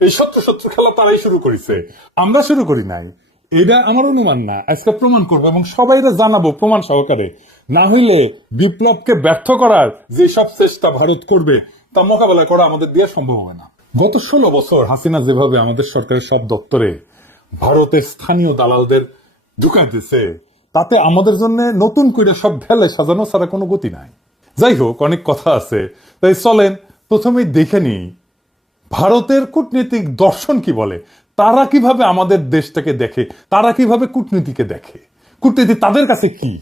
এই শত্রু শত্রু খেলা তারাই শুরু করেছে। আমরা শুরু করি নাই। এটা আমার অনুমান না। আজকে প্রমাণ করব এবং সবাই জানাব প্রমাণ সহকারে। না হইলে বিপ্লবকে ব্যর্থ করার যে সব চেষ্টা ভারত করবে, তা মোকাবেলা করা আমাদের দিয়ে সম্ভব হবে না। গত ষোলো বছর হাসিনা যেভাবে আমাদের সরকারের সব দপ্তরে ভারতের স্থানীয় দালালদের ঢুকাই দিছে তাতে আমাদের জন্য নতুন করে সব ঢেলে সাজানো ছাড়া কোনো গতি নাই। যাই হোক, অনেক কথা আছে। তাই চলেন, প্রথমেই দেখে নিই ভারতের কূটনীতিক দর্শন কি বলে? তারা কীভাবে আমাদের দেশটাকে দেখে? তারা কীভাবে কূটনীতিকে দেখে? কূটনীতি তাদের কাছে কি?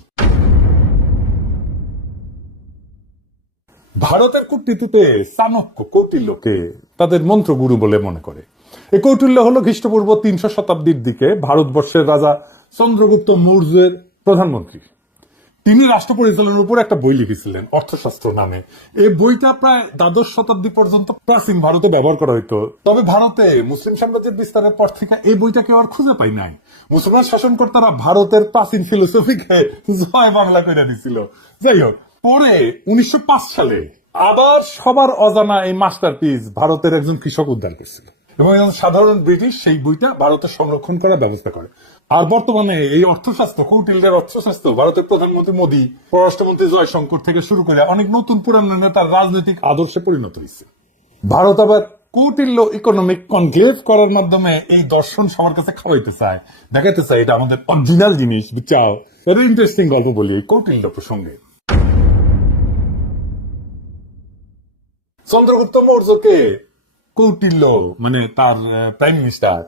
ভারতের কূটনীতিতে চাণক্য কৌটিল্যকে তাদের মন্ত্রগুরু বলে মনে করে। এই কৌটিল্য হলো খ্রিস্টপূর্ব তিনশো শতাব্দীর দিকে ভারতবর্ষের রাজা চন্দ্রগুপ্ত মৌর্যের প্রধানমন্ত্রী। তিনি রাষ্ট্র পরিচালনার উপর একটা বই লিখেছিলেন, অর্থশাস্ত্র নামে। এই বইটা প্রায় দ্বাদশ শতাব্দী পর্যন্ত প্রাচীন ভারতে ব্যবহার করা হইতো। তবে ভারতে মুসলিম সাম্রাজ্যের বিস্তারের পর থেকে এই বইটা কেউ আর খুঁজে পাই নাই। মুসলমান শাসনকর্তারা ভারতের প্রাচীন ফিলোসফিকে জয় বাংলা করে দিছিল। যাই হোক, পরে উনিশশো পাঁচ সালে আবার সবার অজানা এই মাস্টারপিস ভারতের একজন কৃষক উদ্ধার করছিল। এবং একজন সাধারণ ব্রিটিশ সেই বইটা ভারতে সংরক্ষণ করার ব্যবস্থা করে। আর বর্তমানে এই অর্থশাস্ত্র কৌটিল্যের অর্থশাস্ত্র, ভারতের প্রধানমন্ত্রী মোদী, পররাষ্ট্রমন্ত্রী জয়শঙ্কর থেকে শুরু করে অনেক নতুন পুরানো নেতার রাজনৈতিক আদর্শে পরিণত হয়েছে। ভারত আবার কৌটিল্য ইকোনমিক কনক্লেভ করার মাধ্যমে এই দর্শন সবার কাছে খাওয়াইতে চায়, দেখাইতে চায়। এটা আমাদের অরিজিনাল জিনিস, বুঝছাও? ভেরি ইন্টারেস্টিং গল্প বলি এই কৌটিল্য প্রসঙ্গে। চন্দ্রগুপ্ত মৌর্যকে কৌটিল্য মানে তার প্রাইম মিনিস্টার